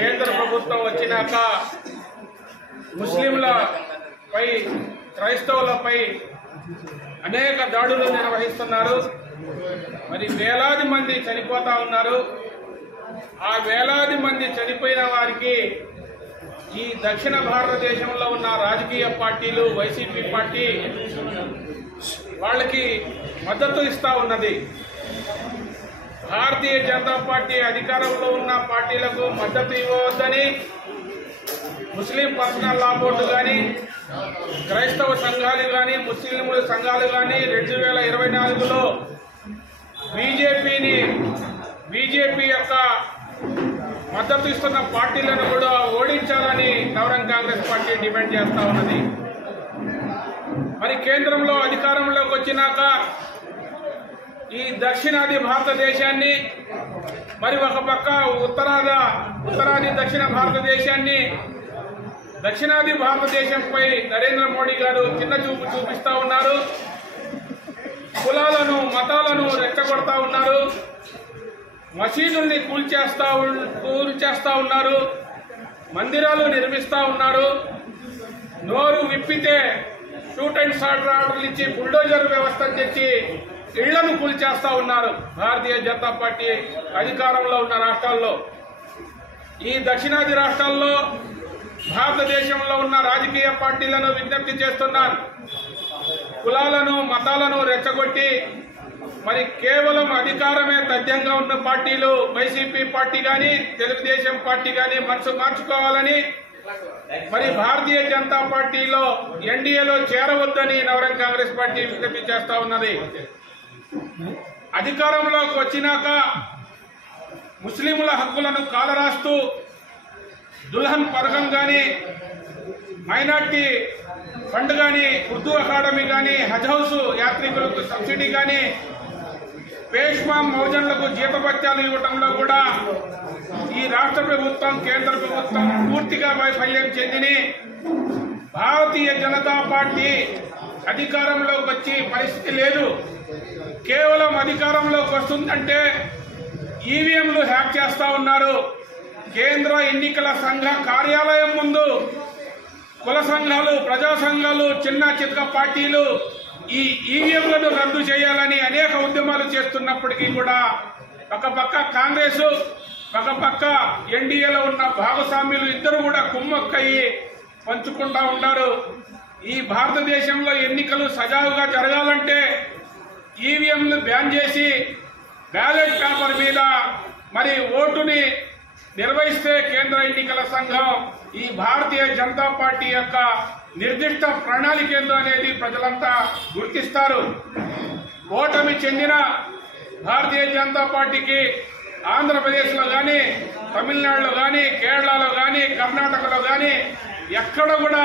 కేంద్ర ప్రభుత్వం వచ్చినాక ముస్లింలపై క్రైస్తవులపై అనేక దాడులు నిర్వహిస్తున్నారు. మరి వేలాది మంది చనిపోతా ఉన్నారు. ఆ వేలాది మంది చనిపోయిన వారికి ఈ దక్షిణ భారతదేశంలో ఉన్న రాజకీయ పార్టీలు వైసీపీ పార్టీ వాళ్ళకి మద్దతు ఇస్తా ఉన్నది. భారతీయ జనతా పార్టీ అధికారంలో ఉన్న పార్టీలకు మద్దతు ఇవ్వవద్దని ముస్లిం పర్సనల్ లా బోర్డు కానీ, క్రైస్తవ సంఘాలు కానీ, ముస్లింల సంఘాలు కానీ 2024లో బీజేపీ యొక్క మద్దతు ఇస్తున్న పార్టీలను కూడా ఓడించాలని నవరంగ్ కాంగ్రెస్ పార్టీ డిమాండ్ చేస్తా ఉన్నది. మరి కేంద్రంలో అధికారంలోకి వచ్చినాక ఈ దక్షిణాది భారతదేశాన్ని, మరి ఒక పక్క ఉత్తరాది దక్షిణ భారతదేశాన్ని, దక్షిణాది భారతదేశంపై నరేంద్ర మోడీ గారు చిన్న చూపు చూపిస్తా ఉన్నారు. కులాలను మతాలను రెచ్చగొడతా ఉన్నారు. మసీదుల్ని కూల్చేస్తా ఉన్నారు. మందిరాలు నిర్మిస్తా ఉన్నారు. నోరు విప్పితే షూట్ అండ్ షాట్ ఆర్డర్లు ఇచ్చి బుల్డోజర్ వ్యవస్థ తెచ్చి ఇళ్లను కూల్చేస్తా ఉన్నారు. భారతీయ జనతా పార్టీ అధికారంలో ఉన్న రాష్ట్రాల్లో, ఈ దక్షిణాది రాష్ట్రాల్లో భారతదేశంలో ఉన్న రాజకీయ పార్టీలను విజ్ఞప్తి చేస్తున్నాను. కులాలను మతాలను రెచ్చగొట్టి మరి కేవలం అధికారమే తథ్యంగా ఉన్న పార్టీలు వైసీపీ పార్టీ కానీ, తెలుగుదేశం పార్టీ కానీ మనసు మార్చుకోవాలని, మరి భారతీయ జనతా పార్టీలో ఎన్డీఏలో చేరవద్దని నవరంగ్ కాంగ్రెస్ పార్టీ విజ్ఞప్తి చేస్తా ఉన్నది. అధికారంలోకి వచ్చినాక ముస్లింల హక్కులను కాలరాస్తూ దుల్హన్ పథకం కానీ, మైనార్టీ ఫండ్ కానీ, ఉర్దూ అకాడమీ కానీ, హజ్ హౌస్ యాత్రికులకు సబ్సిడీ కానీ, పేష్వా మౌజన్లకు జీతభత్యాలు ఇవ్వడంలో కూడా ఈ రాష్ట్ర ప్రభుత్వం, కేంద్ర ప్రభుత్వం పూర్తిగా వైఫల్యం చెందిని భారతీయ జనతా పార్టీ అధికారంలోకి వచ్చి పరిస్థితి లేదు. కేవలం అధికారంలోకి వస్తుందంటే ఈవీఎంలు హ్యాక్ చేస్తా ఉన్నారు. కేంద్ర ఎన్నికల సంఘ కార్యాలయం ముందు కుల సంఘాలు, ప్రజా సంఘాలు, చిన్న చితక పార్టీలు ఈ ఈవీఎంలను రద్దు చేయాలని అనేక ఉద్యమాలు చేస్తున్నప్పటికీ కూడా ఒక పక్క కాంగ్రెస్, ఒక పక్క ఎన్డీఏలో ఉన్న భాగస్వామ్యులు ఇద్దరు కూడా కుమ్మక్కయ్యి పంచుకుంటా ఉన్నారు. ఈ భారతదేశంలో ఎన్నికలు సజావుగా జరగాలంటే ఈవీఎంలు బ్యాన్ చేసి బ్యాలెట్ పేపర్ మీద మరి ఓటుని నిర్వహిస్తే కేంద్ర ఎన్నికల సంఘం ఈ భారతీయ జనతా పార్టీ యొక్క నిర్దిష్ట ప్రణాళిక ఏందో అనేది ప్రజలంతా గుర్తిస్తారు. ఓటమి చెందిన భారతీయ జనతా పార్టీకి ఆంధ్రప్రదేశ్లో కానీ, తమిళనాడులో కానీ, కేరళలో కానీ, కర్ణాటకలో కానీ ఎక్కడ కూడా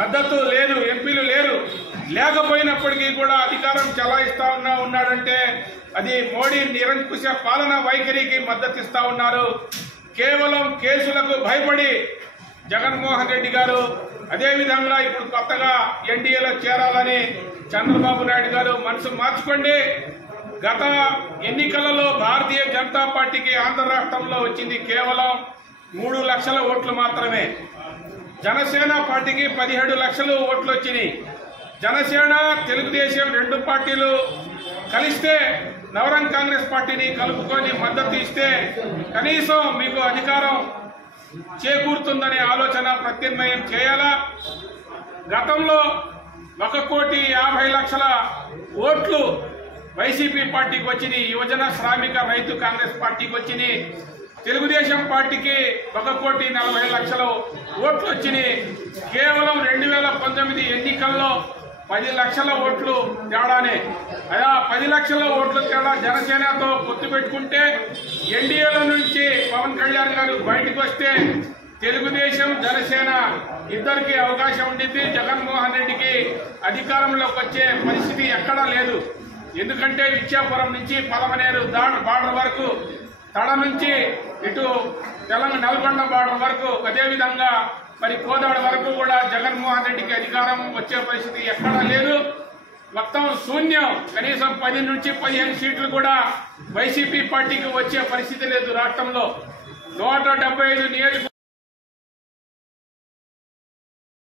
మద్దతు లేదు, ఎంపీలు లేరు. లేకపోయినప్పటికీ కూడా అధికారం చలాయిస్తా ఉన్నాడంటే అది మోడీ నిరంకుశ పాలన వైఖరికి మద్దతిస్తా ఉన్నారు. కేవలం కేసులకు భయపడి జగన్మోహన్ రెడ్డి గారు, అదేవిధంగా ఇప్పుడు కొత్తగా ఎన్డీఏలో చేరాలని చంద్రబాబు నాయుడు గారు మనసు మార్చుకోండి. గత ఎన్నికలలో భారతీయ జనతా పార్టీకి ఆంధ్ర రాష్ట్రంలో వచ్చింది కేవలం 3 లక్షల ఓట్లు మాత్రమే. జనసేన పార్టీకి 17 లక్షలు ఓట్లు వచ్చినాయి. జనసేన, తెలుగుదేశం 2 పార్టీలు కలిస్తే నవరంగ్ కాంగ్రెస్ పార్టీని కలుపుకొని మద్దతు ఇస్తే కనీసం మీకు అధికారం చేకూరుతుందనే ఆలోచన ప్రత్యామ్నాయం చేయాలా. గతంలో 1,50,00,000 ఓట్లు వైసీపీ పార్టీకి వచ్చినాయి. యువజన శ్రామిక రైతు కాంగ్రెస్ పార్టీకి వచ్చినాయి. తెలుగుదేశం పార్టీకి 1,40,00,000 ఓట్లు వచ్చినాయి. కేవలం 2019 ఎన్నికల్లో 10 లక్షల ఓట్లు తేడానే. అలా 10 లక్షల ఓట్లు తేడా జనసేనతో పొత్తు పెట్టుకుంటే ఎన్డీఏలో నుంచి పవన్ కళ్యాణ్ గారు బయటకు వస్తే తెలుగుదేశం, జనసేన ఇద్దరికి అవకాశం ఉండింది. జగన్మోహన్ రెడ్డికి అధికారంలోకి వచ్చే పరిస్థితి ఎక్కడా లేదు. ఎందుకంటే ఇచ్చాపురం నుంచి పలమనేరు బార్డర్ వరకు, తడ నుంచి ఇటు తెలంగాణ నల్గొండ బార్డర్ వరకు, అదేవిధంగా మరి కోదాడ వరకు కూడా జగన్మోహన్ రెడ్డికి అధికారం వచ్చే పరిస్థితి ఎక్కడా లేదు. మొత్తం శూన్యం. కనీసం 10 నుంచి 15 సీట్లు కూడా వైసీపీ పార్టీకి వచ్చే పరిస్థితి లేదు రాష్ట్రంలో. 175